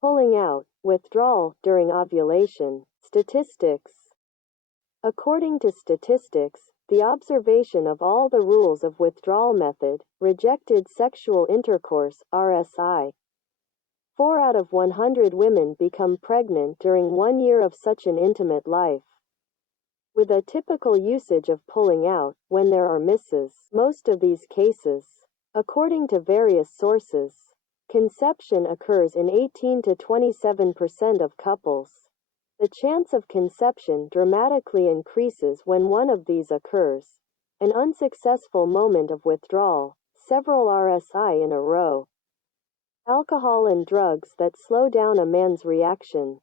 Pulling out, withdrawal, during ovulation. Statistics. According to statistics, the observation of all the rules of withdrawal method, rejected sexual intercourse, RSI. 4 out of 100 women become pregnant during 1 year of such an intimate life. With a typical usage of pulling out, when there are misses, most of these cases, according to various sources, conception occurs in 18 to 27% of couples. The chance of conception dramatically increases when one of these occurs. An unsuccessful moment of withdrawal, several RSI in a row. Alcohol and drugs that slow down a man's reaction.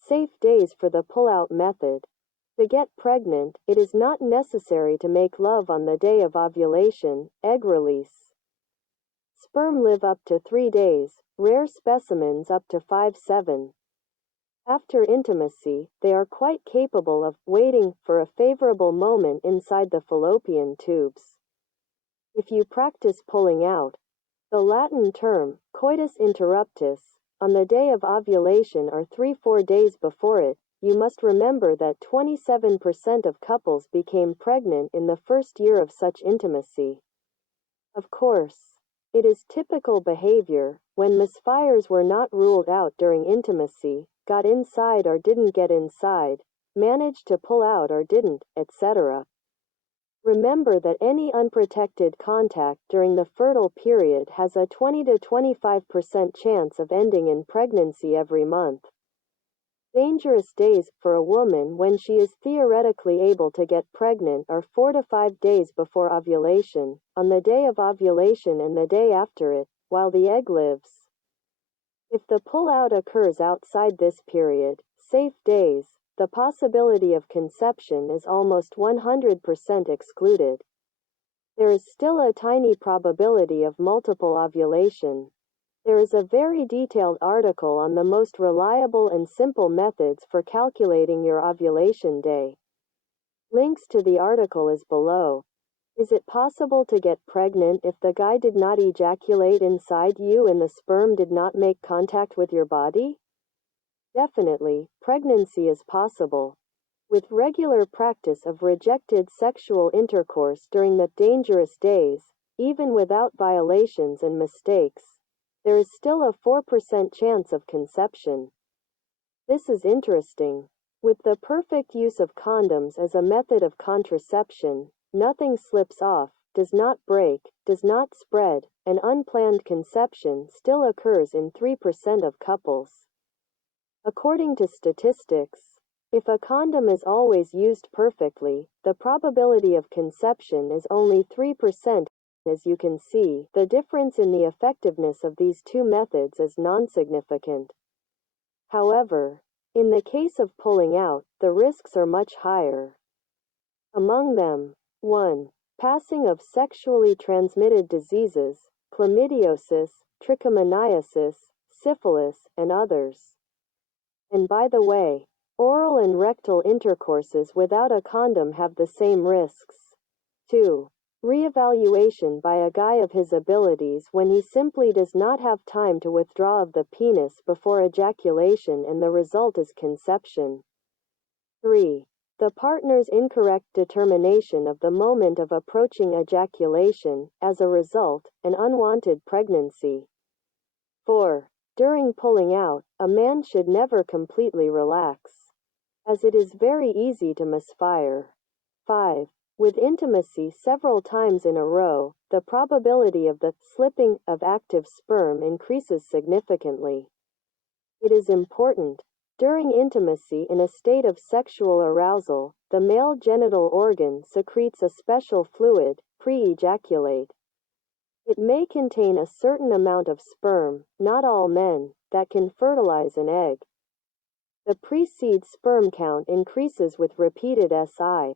Safe days for the pull-out method. To get pregnant, it is not necessary to make love on the day of ovulation, egg release. Sperm live up to 3 days, rare specimens up to 5-7. After intimacy, they are quite capable of waiting for a favorable moment inside the fallopian tubes. If you practice pulling out, the Latin term, coitus interruptus, on the day of ovulation or 3-4 days before it, you must remember that 27% of couples became pregnant in the first year of such intimacy. Of course, it is typical behavior, when misfires were not ruled out during intimacy, got inside or didn't get inside, managed to pull out or didn't, etc. Remember that any unprotected contact during the fertile period has a 20 to 25% chance of ending in pregnancy every month. Dangerous days for a woman when she is theoretically able to get pregnant are 4 to 5 days before ovulation, on the day of ovulation and the day after it, while the egg lives. If the pull-out occurs outside this period, safe days, the possibility of conception is almost 100% excluded. There is still a tiny probability of multiple ovulation. There is a very detailed article on the most reliable and simple methods for calculating your ovulation day. Links to the article is below. Is it possible to get pregnant if the guy did not ejaculate inside you and the sperm did not make contact with your body? Definitely, pregnancy is possible. With regular practice of rejected sexual intercourse during the dangerous days, even without violations and mistakes, there is still a 4% chance of conception. This is interesting. With the perfect use of condoms as a method of contraception, nothing slips off, does not break, does not spread, and unplanned conception still occurs in 3% of couples. According to statistics, if a condom is always used perfectly, the probability of conception is only 3%. As you can see, the difference in the effectiveness of these two methods is non-significant. However, in the case of pulling out, the risks are much higher. Among them, 1. Passing of sexually transmitted diseases, chlamydiosis, trichomoniasis, syphilis, and others. And by the way, oral and rectal intercourses without a condom have the same risks. 2. Reevaluation by a guy of his abilities when he simply does not have time to withdraw of the penis before ejaculation and the result is conception. 3. The partner's incorrect determination of the moment of approaching ejaculation, as a result, an unwanted pregnancy. 4. During pulling out, a man should never completely relax, as it is very easy to misfire. 5. With intimacy several times in a row, the probability of the slipping of active sperm increases significantly. It is important. During intimacy in a state of sexual arousal, the male genital organ secretes a special fluid, pre-ejaculate. It may contain a certain amount of sperm, not all men, that can fertilize an egg. The pre-seed sperm count increases with repeated SI.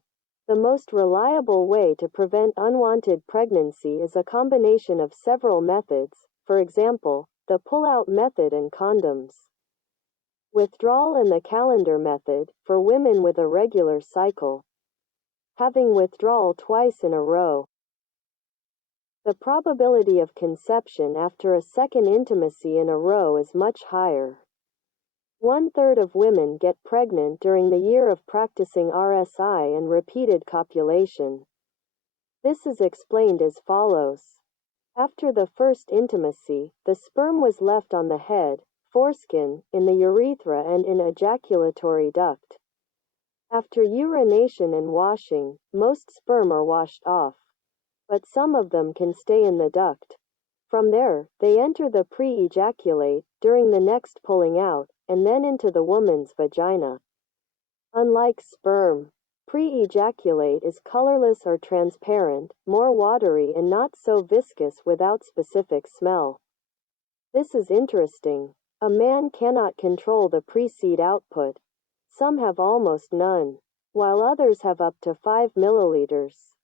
The most reliable way to prevent unwanted pregnancy is a combination of several methods, for example, the pull-out method and condoms. Withdrawal and the calendar method, for women with a regular cycle. Having withdrawal twice in a row. The probability of conception after a second intimacy in a row is much higher. 1/3 of women get pregnant during the year of practicing RSI and repeated copulation. This is explained as follows. After the first intimacy, the sperm was left on the head, foreskin, in the urethra and in ejaculatory duct. After urination and washing, most sperm are washed off, but some of them can stay in the duct. From there, they enter the pre-ejaculate, during the next pulling out, and then into the woman's vagina. Unlike sperm, pre-ejaculate is colorless or transparent, more watery and not so viscous without specific smell. This is interesting. A man cannot control the pre-seed output. Some have almost none, while others have up to 5 milliliters.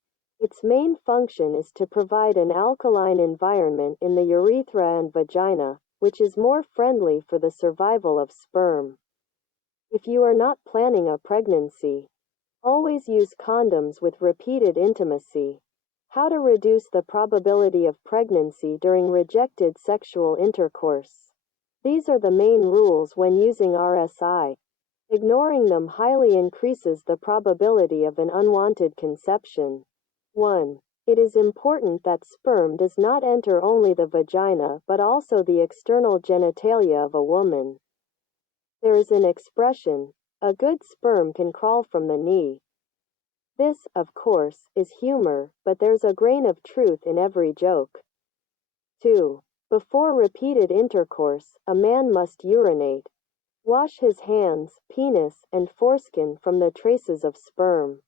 Its main function is to provide an alkaline environment in the urethra and vagina, which is more friendly for the survival of sperm. If you are not planning a pregnancy, always use condoms with repeated intimacy. How to reduce the probability of pregnancy during rejected sexual intercourse. These are the main rules when using RSI. Ignoring them highly increases the probability of an unwanted conception. 1. It is important that sperm does not enter only the vagina but also the external genitalia of a woman. There is an expression, a good sperm can crawl from the knee. This, of course, is humor, but there's a grain of truth in every joke. 2. Before repeated intercourse, a man must urinate. Wash his hands, penis, and foreskin from the traces of sperm.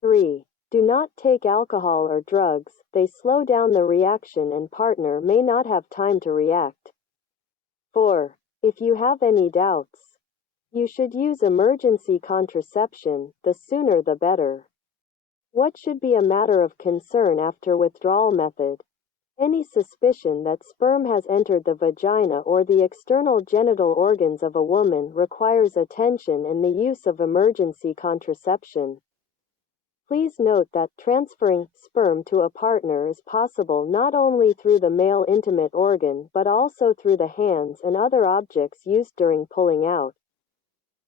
3. Do not take alcohol or drugs, they slow down the reaction and partner may not have time to react. 4. If you have any doubts, you should use emergency contraception, the sooner the better. What should be a matter of concern after withdrawal method? Any suspicion that sperm has entered the vagina or the external genital organs of a woman requires attention and the use of emergency contraception. Please note that transferring sperm to a partner is possible not only through the male intimate organ but also through the hands and other objects used during pulling out.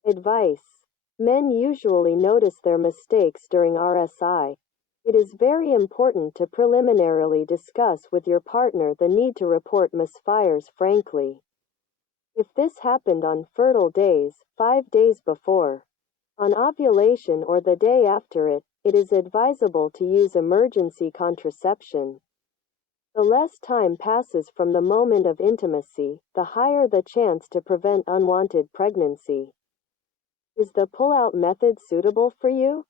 Advice. Men usually notice their mistakes during RSI. It is very important to preliminarily discuss with your partner the need to report misfires frankly. If this happened on fertile days, 5 days before, on ovulation or the day after it, it is advisable to use emergency contraception. The less time passes from the moment of intimacy, the higher the chance to prevent unwanted pregnancy. Is the pull-out method suitable for you?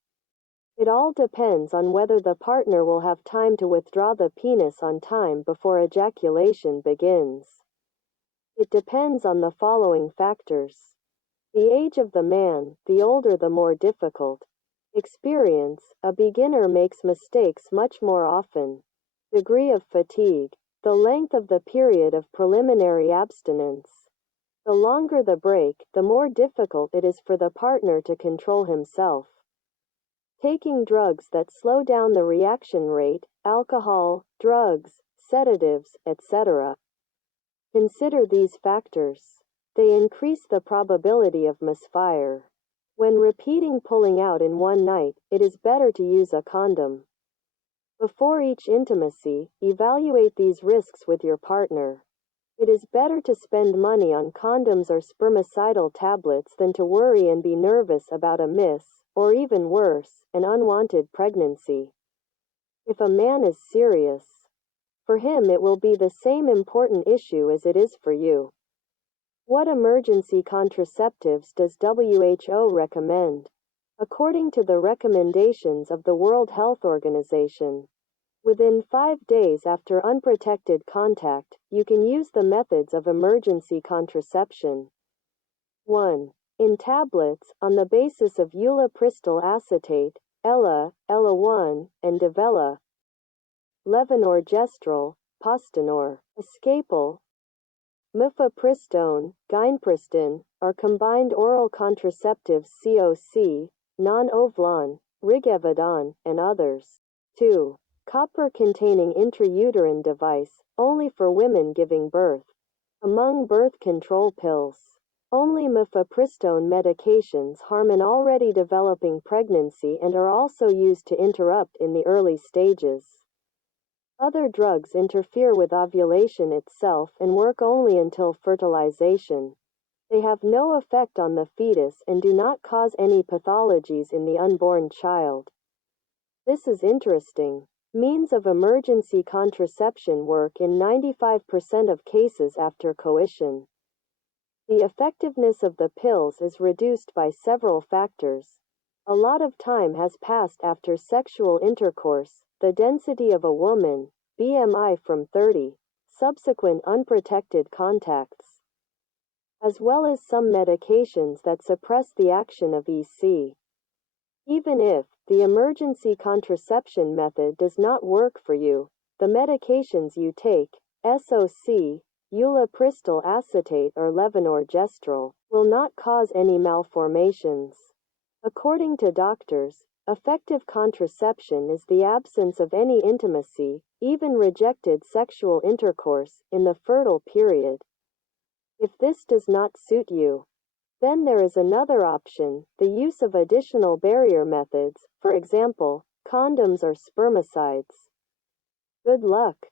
It all depends on whether the partner will have time to withdraw the penis on time before ejaculation begins. It depends on the following factors. The age of the man, the older the more difficult. Experience, a beginner makes mistakes much more often. Degree of fatigue, the length of the period of preliminary abstinence. The longer the break, the more difficult it is for the partner to control himself. Taking drugs that slow down the reaction rate, alcohol, drugs, sedatives, etc. Consider these factors. They increase the probability of misfire. When repeating pulling out in one night, it is better to use a condom. Before each intimacy, evaluate these risks with your partner. It is better to spend money on condoms or spermicidal tablets than to worry and be nervous about a miss, or even worse, an unwanted pregnancy. If a man is serious, for him it will be the same important issue as it is for you. What emergency contraceptives does WHO recommend? According to the recommendations of the World Health Organization, within 5 days after unprotected contact, you can use the methods of emergency contraception. 1. In tablets, on the basis of ulipristal acetate, ELA, ELA-1, and Divella, levonorgestrel, Postinor, Escapel, mifepristone, Gynpristine, are combined oral contraceptives COC, non-Ovulon, Rigevidon, and others. 2. copper-containing intrauterine device, only for women giving birth. Among birth control pills, only mifepristone medications harm an already developing pregnancy and are also used to interrupt in the early stages. Other drugs interfere with ovulation itself and work only until fertilization. They have no effect on the fetus and do not cause any pathologies in the unborn child. This is interesting. Means of emergency contraception work in 95% of cases after coition. The effectiveness of the pills is reduced by several factors. A lot of time has passed after sexual intercourse, the density of a woman, BMI from 30, subsequent unprotected contacts, as well as some medications that suppress the action of EC. Even if the emergency contraception method does not work for you, the medications you take, SOC, ulipristal acetate or levonorgestrel, will not cause any malformations. According to doctors, effective contraception is the absence of any intimacy, even rejected sexual intercourse, in the fertile period. If this does not suit you, then there is another option, the use of additional barrier methods, for example, condoms or spermicides. Good luck.